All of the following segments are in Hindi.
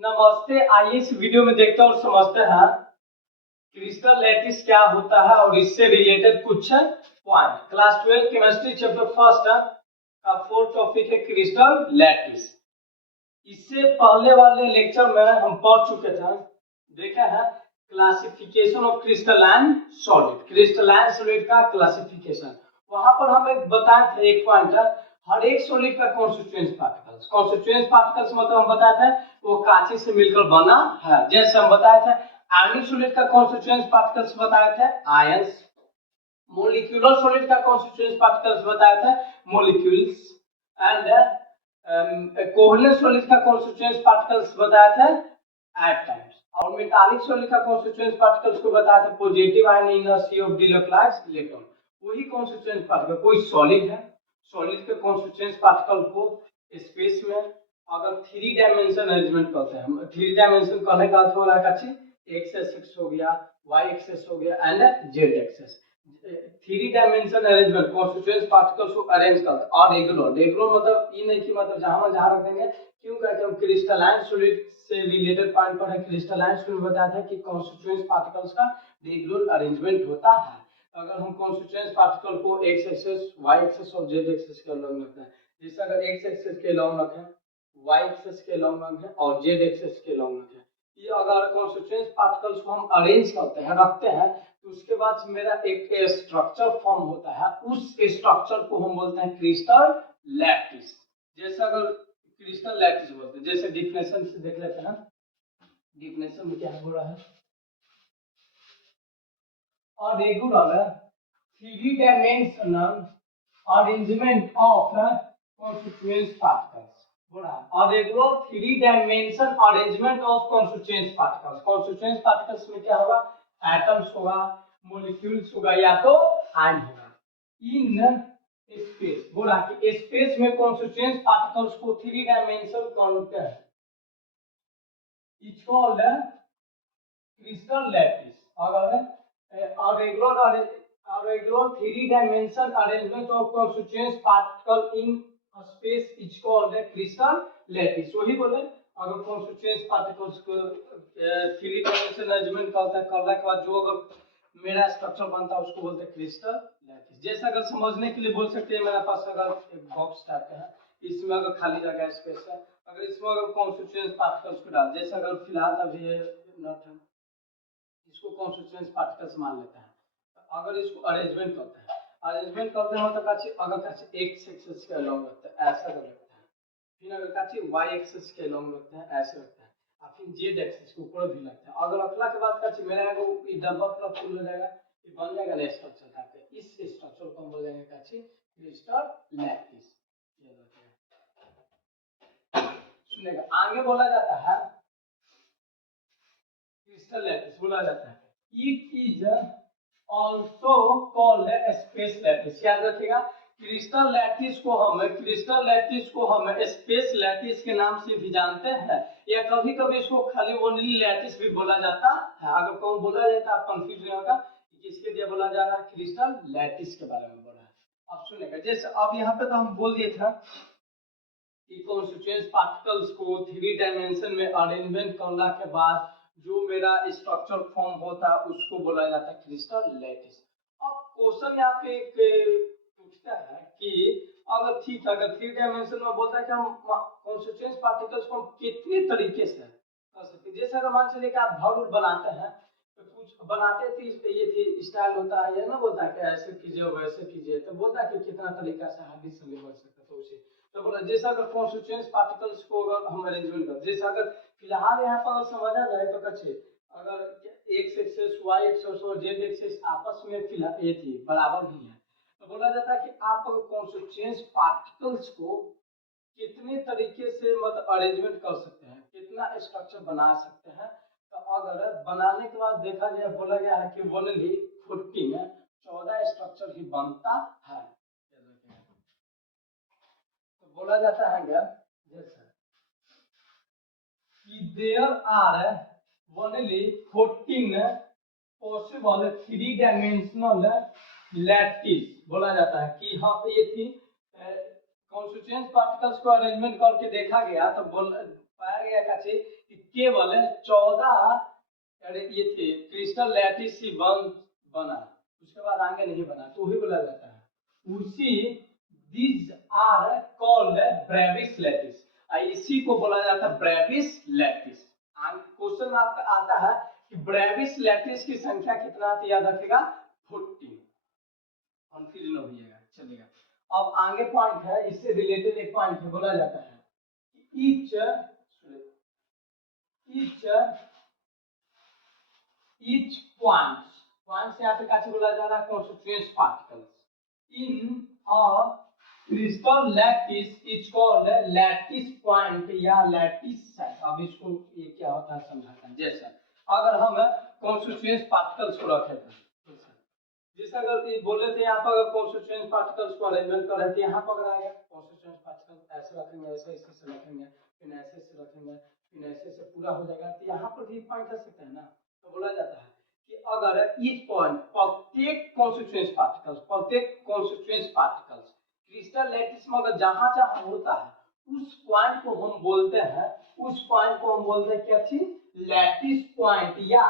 नमस्ते। आइए इस वीडियो में देखते हैं और समझते हैं क्रिस्टल लैटिस क्या होता है और इससे रिलेटेड कुछ point. Class 12 chemistry chapter first का फोर्थ टॉपिक है क्रिस्टल लैटिस। इससे पहले वाले लेक्चर में हम पढ़ चुके थे, देखा है classification of crystalline solid, crystalline solid का क्लासिफिकेशन। वहां पर हम एक बताए थे एक पॉइंट, हर एक सॉलिड का कॉन्स्टिट्यूएंट पार्टिकल्स, कॉन्स्टिट्यूएंट पार्टिकल्स मतलब हम बताए थे वो कांचे से मिलकर बना है। जैसे हम बताए थे आयनिक सॉलिड का कॉन्स्टिट्यूएंट पार्टिकल्स बताए थे आयंस, मोलिक्यूलर सॉलिड का कॉन्स्टिट्यूएंट पार्टिकल्स बताए थे मॉलिक्यूल्स, एंड कोवलेंट सॉलिड का कॉन्स्टिट्यूएंट पार्टिकल्स बताए थे एटम्स, और मेटालिक सॉलिड का कॉन्स्टिट्यूएंट पार्टिकल्स को बताए थे positive ion energy of delocalised electron. वही कॉन्स्टिट्यूएंट पार्टिकल कोई सॉलिड है, सॉलिड के कॉन्स्टिट्यूएंट पार्टिकल को स्पेस में अगर 3 डायमेंशन अरेंजमेंट करते हैं, हम 3 डायमेंशन कहने का अर्थ हो रहा है काची एक्स एक्सिस हो गया, वाई एक्सिस हो गया and Z axis. 3 dimension arrangement constituent particles को अरेंज करते हैं। और रेगुलर मतलब ये नहीं कि मतलब जहां रख देंगे, क्यों कहते हैं हम क्रिस्टलाइन सॉलिड से रिलेटेड पॉइंट पर है। क्रिस्टलाइन सॉलिड बताया था कि कॉन्स्टिट्यूएंट पार्टिकल्स का रेगुलर अरेंजमेंट होता है। अगर हम कॉन्स्टिट्यूएंट पार्टिकल को एक्स एक्सिस, वाई एक्सिस और जेड एक्सिस के अलॉन्ग रखते हैं, जैसे अगर एक्स एक्सिस के अलॉन्ग रखें, वाई एक्सिस के अलॉन्ग रखें और जेड एक्सिस के अलॉन्ग रखें, ये अगर कॉन्स्टिट्यूएंट पार्टिकल्स को हम अरेंज करते हैं, रखते हैं, तो उसके बाद मेरा एक स्ट्रक्चर फॉर्म होता है। उस स्ट्रक्चर को हम बोलते हैं क्रिस्टल लैटिस। जैसे अगर क्रिस्टल लैटिस बोलते हैं, जैसे डिफिनेशन से देख लेते हैं, डिफिनेशन में क्या हो रहा है, और regular 3 dimensional arrangement of constituent particles बोला। और regular 3 dimension arrangement of constituent particles। constituent particles में क्या होगा, एटम्स होगा, मॉलिक्यूल्स होगा या तो आयन होगा। इन स्पेस बोला कि स्पेस में constituent particles को 3 डायमेंशन कहते हैं, इट्स कॉल्ड क्रिस्टल लैटिस। और regular 3 dimension arrangement of constituent particle in space is called crystal lattice। वही बोले अगर constituent particles को 3 डायमेंशन अरेंजमेंट करने के बाद जो अगर मेरा स्ट्रक्चर बनता है उसको बोलते हैं क्रिस्टल लैटिस। जैसे अगर समझने के लिए बोल सकते हैं, मेरे पास अगर एक बॉक्स टाइप का है, इसमें अगर खाली जगह स्पेस है, अगर इसमें अगर constituent particles को डाल, जैसे अगर फिलहाल अभी ये नट है, इसको कॉन्स्टिट्यूएंट पार्टिकल्स मान लेते हैं, अगर इसको अरेंजमेंट करते हैं, अरेंजमेंट करते हैं मतलब काची अगर काची एक्स एक्सिस के अलॉन्ग रखते हैं ऐसा कर रखते हैं, फिर अगर काची वाई एक्सिस के अलॉन्ग रखते हैं ऐसे रखते हैं, और फिर जेड एक्सिस के ऊपर भी रखते हैं। अगर रखला के बाद काची मेरा एगो ई डब्बा पूरा फुल हो जाएगा, ये बन जाएगा ना स्ट्रक्चर टाइप का। इस स्ट्रक्चर को हम बोलेंगे काची क्रिस्टल लैटिस। ये सुनेगा आगे बोला जाता है क्रिस्टल लैटिस बोला जाता है, it is also called space lattice. याद रखिएगा क्रिस्टल लैटिस को हम स्पेस लैटिस के नाम से भी जानते हैं, या कभी कभी इसको खाली ओनली लैटिस भी बोला जाता है। अगर कौन बोला जाए तो आप कंफ्यूज नहीं होगा किसके लिए बोला जा रहा है, क्रिस्टल लैटिस के बारे में बोला है। अब सुनेगा, जैसे अब यहाँ पे तो हम बोल दिए थे कि कॉन्स्टिट्यूएंट पार्टिकल्स को 3 डायमेंशन में अरेंजमेंट करने के बाद जो मेरा स्ट्रक्चर फॉर्म होता है उसको बोला जाता है क्रिस्टल लैटिस। अब क्वेश्चन यहाँ पे एक पूछता है कि अगर ठीक है, अगर 3 डायमेंशन में बोलता है कि हम कॉन्स्टिट्यूएंट पार्टिकल्स को कितने तरीके से कर सकते हैं। जैसे अगर मान चलिए कि आप घर बनाते हैं, तो कुछ बनाते थे ये थी स्टाइल होता है, ये ना बोलता है कि ऐसे कीजिए वैसे कीजिए, तो बोलता है कि कितना तरीका से हार्डी से बन सकता है, तो उसे तो बोला जैसे अगर कॉन्स्टिट्यूएंट पार्टिकल्स को अगर हम अरेंजमेंट कर, जैसे अगर फिलहाल यहाँ पर समझा जाए तो कच्चे अगर एक्स एक्सिस, वाई एक्सिस और जेड एक्सिस आपस में फिलहाल ये थी बराबर नहीं है, तो बोला जाता है कि आप अगर कॉन्स्टिट्यूएंट पार्टिकल्स को कितने तरीके से मतलब अरेंजमेंट कर सकते हैं, कितना स्ट्रक्चर बना सकते हैं। तो अगर बनाने के बाद देखा जाए, बोला गया है कि ओनली 14 स्ट्रक्चर ही बनता है। तो बोला जाता है क्या, जैसे कि there are only 14 possible 3 dimensional lattice. बोला जाता है कि हाँ ये थी कॉन्स्टिट्यूएंट पार्टिकल्स को अरेंजमेंट करके देखा गया, तो पाया गया कि केवल 14 ये थे क्रिस्टल लैटिस ही बना, उसके बाद आगे नहीं बना, तो वही बोला जाता है उसी these are called Brevis lattice, इसी को बोला जाता है ब्रेविस लैटिस। क्वेश्चन में आपका आता है कि ब्रेविस लैटिस की संख्या कितना आती है, याद रखेगा 14, कंफ्यूजन हो जाएगा, चलेगा। अब आगे पॉइंट है, इससे रिलेटेड एक पॉइंट है, बोला जाता है each points यहाँ पे कैसे बोला जा रहा है, constituent particles in a crystal lattice is called lattice point या lattice set। अब इसको ये क्या होता है समझाता है। जैसे अगर हम constituent particles को रखे थे, जैसे अगर ये बोले थे यहाँ पर अगर constituent particles को अरेंजमेंट कर रहे थे, यहाँ पर अगर आएगा constituent particles ऐसे रखेंगे, ऐसे ऐसे रखेंगे, फिर ऐसे ऐसे रखेंगे, फिर ऐसे ऐसे पूरा हो जाएगा, तो यहाँ पर भी पॉइंट कर सकते हैं ना। तो बोला जाता है कि अगर इस पॉइंट प्रत्येक कॉन्स्टिट्यूएंट पार्टिकल्स क्रिस्टल लैटिस में अगर जहां जहां होता है उस पॉइंट को हम बोलते हैं, क्या चीज, लैटिस पॉइंट या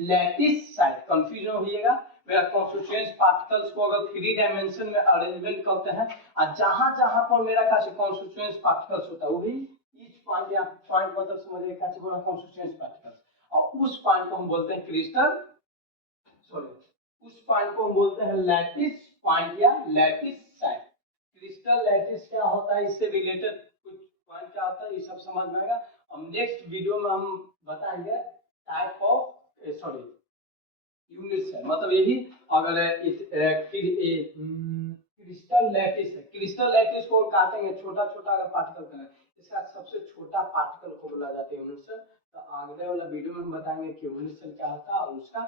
लैटिस साइड। कंफ्यूजन होइएगा, मेरा कॉन्स्टिट्यूएंट पार्टिकल्स को अगर 3 डायमेंशन में अरेंजमेंट करते हैं और जहां जहां पर मेरा कैसे कॉन्स्टिट्यूएंट पार्टिकल्स होता है वही ईच पॉइंट या पॉइंट मतलब समझिए कैसे बोला कॉन्स्टिट्यूएंट पार्टिकल्स, और उस पॉइंट को हम बोलते हैं क्रिस्टल उस पॉइंट को हम बोलते हैं लैटिस पॉइंट या लैटिस साइड। क्रिस्टल लैटिस क्या होता है, इससे रिलेटेड कुछ पॉइंट क्या होता है, ये सब समझ में आएगा। हम नेक्स्ट वीडियो में हम बताएंगे टाइप ऑफ यूनिट्स है, मतलब यही अगर क्रिस्टल लैटिस है, क्रिस्टल लैटिस को काटेंगे छोटा छोटा अगर पार्टिकल करें, इसका सबसे छोटा पार्टिकल को बोला जाता है यूनिट सेल। तो अगले वाला वीडियो में हम बताएंगे कि यूनिट सेल क्या होता है और उसका